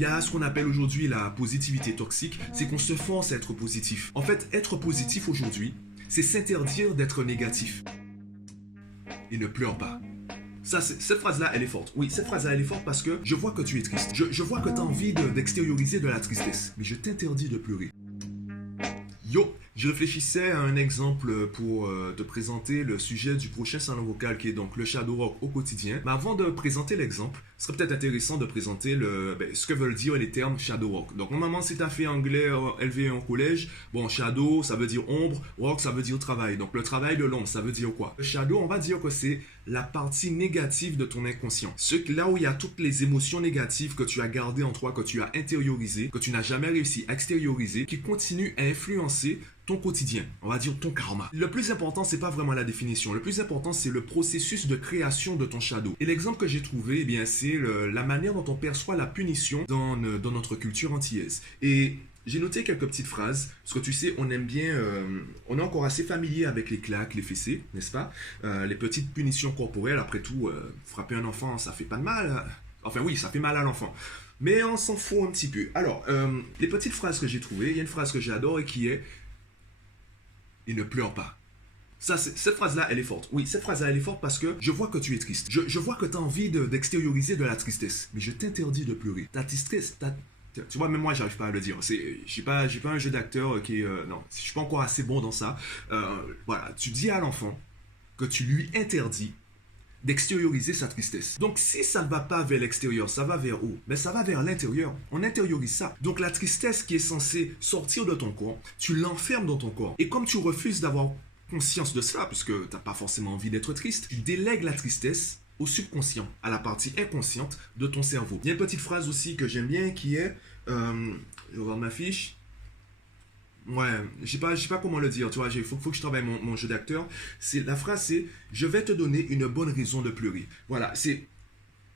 Il y a ce qu'on appelle aujourd'hui la positivité toxique, c'est qu'on se force à être positif. En fait, être positif aujourd'hui, c'est s'interdire d'être négatif. Et ne pleure pas. Cette phrase-là, elle est forte. Oui, cette phrase-là, elle est forte parce que je vois que tu es triste. Je vois que tu as envie d'extérioriser de la tristesse. Mais je t'interdis de pleurer. Yo, je réfléchissais à un exemple pour te présenter le sujet du prochain salon vocal qui est donc le shadow rock au quotidien. Mais avant de présenter l'exemple, ce serait peut-être intéressant de présenter ce que veulent dire les termes shadow rock. Donc normalement, si tu as fait anglais LV1 au collège, bon, shadow, ça veut dire ombre, rock, ça veut dire travail. Donc le travail de l'ombre, ça veut dire quoi? Le shadow, on va dire que c'est la partie négative de ton inconscient. Là où il y a toutes les émotions négatives que tu as gardées en toi, que tu as intériorisées, que tu n'as jamais réussi à extérioriser, qui continuent à influencer ton quotidien, on va dire ton karma. Le plus important, c'est pas vraiment la définition. Le plus important, c'est le processus de création de ton shadow. Et l'exemple que j'ai trouvé, eh bien, c'est la manière dont on perçoit la punition dans notre culture antillaise. Et j'ai noté quelques petites phrases, parce que tu sais, on aime bien, on est encore assez familier avec les claques, les fessées, n'est-ce pas? Les petites punitions corporelles, après tout, frapper un enfant, ça fait pas de mal. Enfin oui, ça fait mal à l'enfant. Mais on s'en fout un petit peu. Alors, les petites phrases que j'ai trouvées, il y a une phrase que j'adore et qui est « Il ne pleure pas ». Cette phrase-là, elle est forte. Oui, cette phrase-là, elle est forte parce que je vois que tu es triste. Je vois que tu as envie d'extérioriser de la tristesse. Mais je t'interdis de pleurer. Ta tristesse, tu vois, même moi, j'arrive pas à le dire. J'ai pas un jeu d'acteur qui est... non, je suis pas encore assez bon dans ça. Voilà, tu dis à l'enfant que tu lui interdis d'extérioriser sa tristesse. Donc, si ça ne va pas vers l'extérieur, ça va vers où? Mais ça va vers l'intérieur. On intériorise ça. Donc, la tristesse qui est censée sortir de ton corps, tu l'enfermes dans ton corps. Et comme tu refuses d'avoir conscience de cela, puisque tu n'as pas forcément envie d'être triste, tu délègues la tristesse au subconscient, à la partie inconsciente de ton cerveau. Il y a une petite phrase aussi que j'aime bien qui est... je vais voir ma fiche. Ouais, je sais pas comment le dire, tu vois, faut que je travaille mon jeu d'acteur. La phrase c'est « Je vais te donner une bonne raison de pleurer ». Voilà,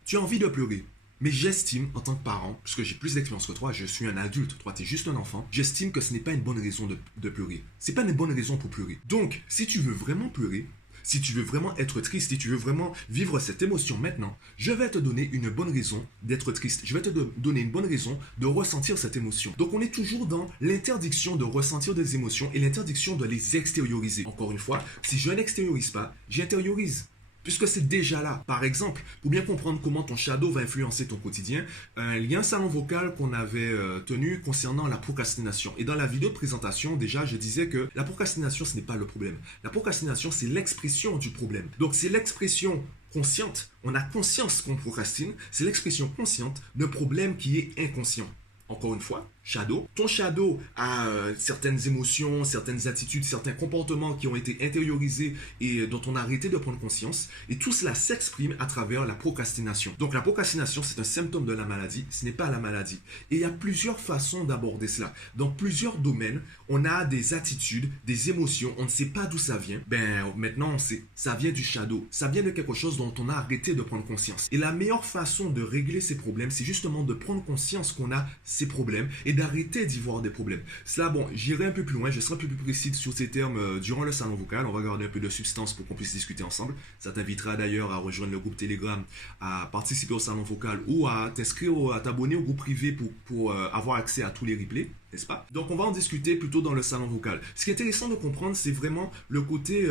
tu as envie de pleurer. Mais j'estime, en tant que parent, parce que j'ai plus d'expérience que toi, je suis un adulte, toi tu es juste un enfant, j'estime que ce n'est pas une bonne raison de pleurer. C'est pas une bonne raison pour pleurer. Donc, si tu veux vraiment pleurer, si tu veux vraiment être triste, si tu veux vraiment vivre cette émotion maintenant, je vais te donner une bonne raison d'être triste. Je vais te donner une bonne raison de ressentir cette émotion. Donc on est toujours dans l'interdiction de ressentir des émotions et l'interdiction de les extérioriser. Encore une fois, si je n'extériorise pas, j'intériorise. Puisque c'est déjà là. Par exemple, pour bien comprendre comment ton shadow va influencer ton quotidien, il y a un salon vocal qu'on avait tenu concernant la procrastination. Et dans la vidéo de présentation, déjà, je disais que la procrastination, ce n'est pas le problème. La procrastination, c'est l'expression du problème. Donc, c'est l'expression consciente. On a conscience qu'on procrastine. C'est l'expression consciente d'un problème qui est inconscient. Encore une fois, shadow. Ton shadow a certaines émotions, certaines attitudes, certains comportements qui ont été intériorisés et dont on a arrêté de prendre conscience. Et tout cela s'exprime à travers la procrastination. Donc la procrastination, c'est un symptôme de la maladie, ce n'est pas la maladie. Et il y a plusieurs façons d'aborder cela. Dans plusieurs domaines, on a des attitudes, des émotions, on ne sait pas d'où ça vient. Ben maintenant on sait, ça vient du shadow. Ça vient de quelque chose dont on a arrêté de prendre conscience. Et la meilleure façon de régler ces problèmes, c'est justement de prendre conscience qu'on a ces problèmes et d'arrêter d'y voir des problèmes. Cela, bon, j'irai un peu plus loin, je serai un peu plus précis sur ces termes durant le salon vocal. On va garder un peu de substance pour qu'on puisse discuter ensemble. Ça t'invitera d'ailleurs à rejoindre le groupe Telegram, à participer au salon vocal ou à t'inscrire, à t'abonner au groupe privé pour avoir accès à tous les replays, n'est-ce pas? Donc on va en discuter plutôt dans le salon vocal. Ce qui est intéressant de comprendre, c'est vraiment le côté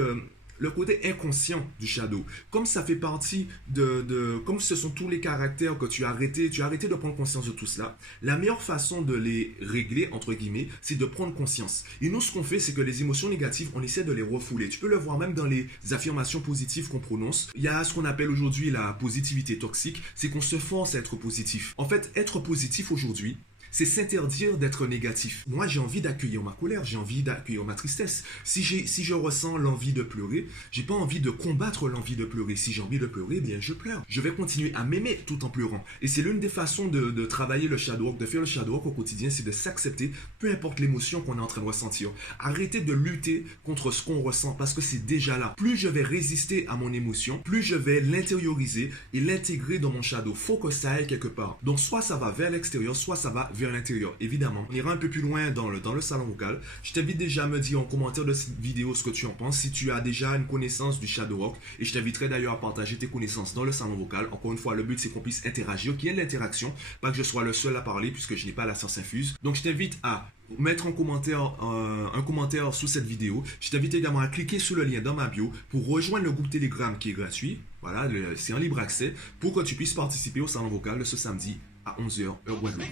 inconscient du shadow. Comme ça fait partie comme ce sont tous les caractères que tu as arrêté de prendre conscience de tout cela, la meilleure façon de les régler, entre guillemets, c'est de prendre conscience. Et nous, ce qu'on fait, c'est que les émotions négatives, on essaie de les refouler. Tu peux le voir même dans les affirmations positives qu'on prononce. Il y a ce qu'on appelle aujourd'hui la positivité toxique, c'est qu'on se force à être positif. En fait, être positif aujourd'hui, c'est s'interdire d'être négatif. Moi, j'ai envie d'accueillir ma colère, j'ai envie d'accueillir ma tristesse. Si je ressens l'envie de pleurer, j'ai pas envie de combattre l'envie de pleurer. Si j'ai envie de pleurer, eh bien je pleure. Je vais continuer à m'aimer tout en pleurant. Et c'est l'une des façons de travailler le shadow work, de faire le shadow work au quotidien, c'est de s'accepter, peu importe l'émotion qu'on est en train de ressentir. Arrêtez de lutter contre ce qu'on ressent parce que c'est déjà là. Plus je vais résister à mon émotion, plus je vais l'intérioriser et l'intégrer dans mon shadow. Faut que ça aille quelque part. Donc soit ça va vers l'extérieur, soit ça va vers vers l'intérieur. Évidemment, on ira un peu plus loin dans le salon vocal. Je t'invite déjà à me dire en commentaire de cette vidéo ce que tu en penses, si tu as déjà une connaissance du Shadowwork, et je t'inviterai d'ailleurs à partager tes connaissances dans le salon vocal. Encore une fois, le but c'est qu'on puisse interagir, qu'il y ait de l'interaction, pas que je sois le seul à parler puisque je n'ai pas la science infuse. Donc je t'invite à mettre un commentaire sous cette vidéo. Je t'invite également à cliquer sur le lien dans ma bio pour rejoindre le groupe Telegram qui est gratuit. Voilà, c'est en libre accès pour que tu puisses participer au salon vocal de ce samedi à 11h, heure Guadeloupe.